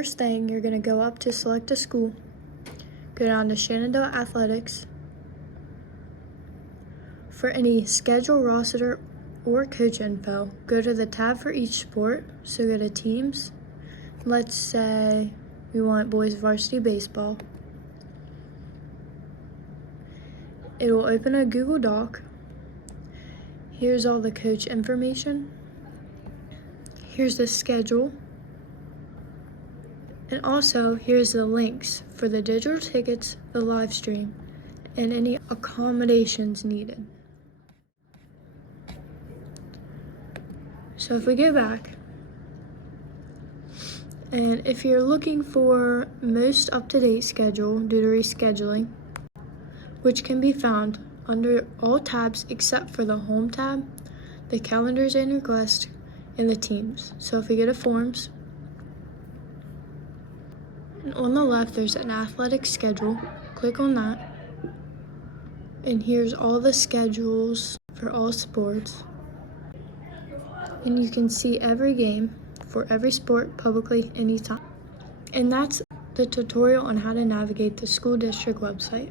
first thing, you're going to go up to select a school, go down to Shenandoah Athletics. For any schedule, roster, or coach info, go to the tab for each sport. So go to teams. Let's say we want boys varsity baseball. It will open a Google Doc. Here's all the coach information. Here's the schedule. And also, here's the links for the digital tickets, the live stream, and any accommodations needed. So if we go back, and if you're looking for most up-to-date schedule due to rescheduling, which can be found under all tabs except for the home tab, the calendars and requests, and the teams. So if we go to forms, and on the left there's an athletic schedule. Click on that, and here's all the schedules for all sports. And you can see every game for every sport publicly anytime. And that's the tutorial on how to navigate the school district website.